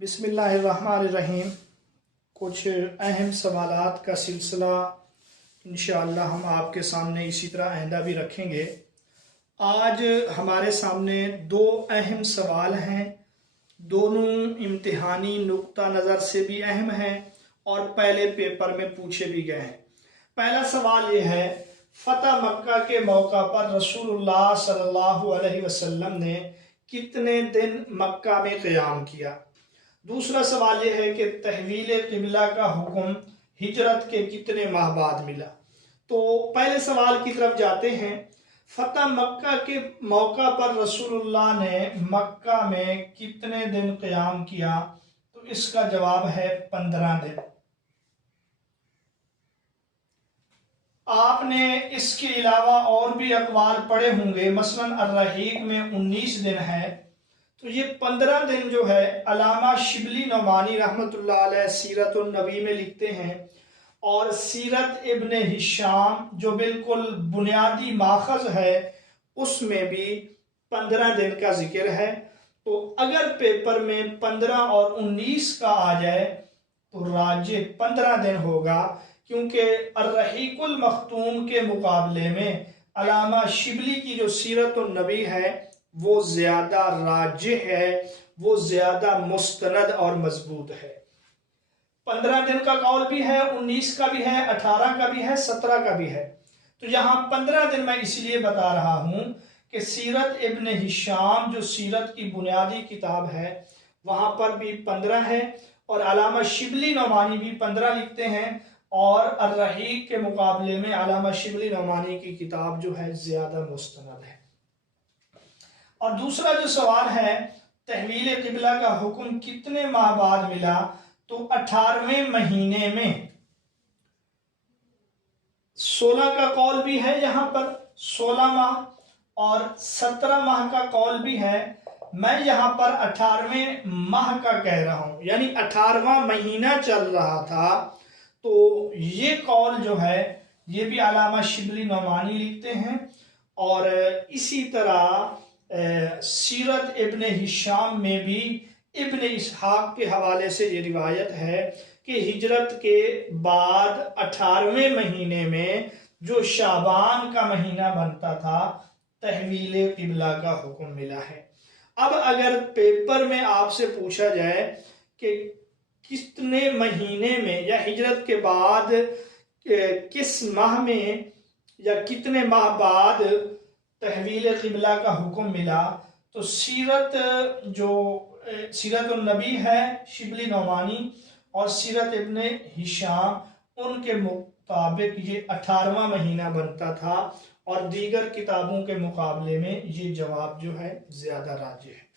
बिस्मिल्लाहिर्रहमानिर्रहीम। कुछ अहम सवालात का सिलसिला इंशाअल्लाह हम आपके सामने इसी तरह आइंदा भी रखेंगे। आज हमारे सामने दो अहम सवाल हैं, दोनों इम्तिहानी नुक्ता नज़र से भी अहम हैं और पहले पेपर में पूछे भी गए हैं। पहला सवाल ये है, फ़तह मक्का के मौका पर रसूलुल्लाह सल्लल्लाहु अलैहि वसल्लम ने कितने दिन मक्का में क़याम किया। दूसरा सवाल यह है कि तहवील क़िबला का हुक्म हिजरत के कितने माह बाद मिला। तो पहले सवाल की तरफ जाते हैं। फ़तह मक्का के मौका पर रसूलुल्लाह ने मक्का में कितने दिन क़याम किया, तो इसका जवाब है 15 दिन। आपने इसके अलावा और भी अक़वाल पढ़े होंगे, मसलन अर्रहीक में 19 दिन है, तो ये 15 दिन जो है अल्लामा शिबली नौमानी रहमतुल्लाह अलैह सीरत नबी में लिखते हैं, और सीरत इब्न हिशाम जो बिल्कुल बुनियादी माखज़ है उसमें भी 15 दिन का जिक्र है। तो अगर पेपर में 15 और 19 का आ जाए तो राजे 15 दिन होगा, क्योंकि अर्रहीकुल मख्तूम के मुकाबले में अल्लामा शिबली की जो सीरत नबी है वो ज़्यादा राजिह है, वो ज़्यादा मुस्तनद और मजबूत है। 15 दिन का कौल भी है, 19 का भी है, 18 का भी है, 17 का भी है। तो यहाँ 15 दिन मैं इसलिए बता रहा हूँ कि सीरत इब्न हिशाम जो सीरत की बुनियादी किताब है वहाँ पर भी 15 है, और अल्लामा शिबली नौमानी भी 15 लिखते हैं, और अर्रहीक के मुकाबले में अल्लामा शिबली नौमानी की किताब जो है ज़्यादा मुस्तनद है। और दूसरा जो सवाल है, तहवील क़िबला का हुक्म कितने माह बाद मिला, तो 18वें महीने में 16 का कौल भी है, यहाँ पर 16 माह, और 17 माह का कौल भी है। मैं यहाँ पर 18वें माह का कह रहा हूँ, यानी 18वां महीना चल रहा था। तो ये कौल जो है ये भी अल्लामा शिबली नौमानी लिखते हैं, और इसी तरह सीरत इब्न हिशाम में भी इब्न इसहाक के हवाले से ये रिवायत है कि हिजरत के बाद 18वें महीने में जो शाबान का महीना बनता था तहवील क़िबला का हुक्म मिला है। अब अगर पेपर में आपसे पूछा जाए कि कितने महीने में या हिजरत के बाद किस माह में या कितने माह बाद तहवील क़िबला का हुक्म मिला, तो सीरत नबी है शिबली नौमानी और सीरत इब्न हिशाम उनके मुताबिक ये 18वां महीना बनता था, और दीगर किताबों के मुकाबले में ये जवाब जो है ज़्यादा राजिह है।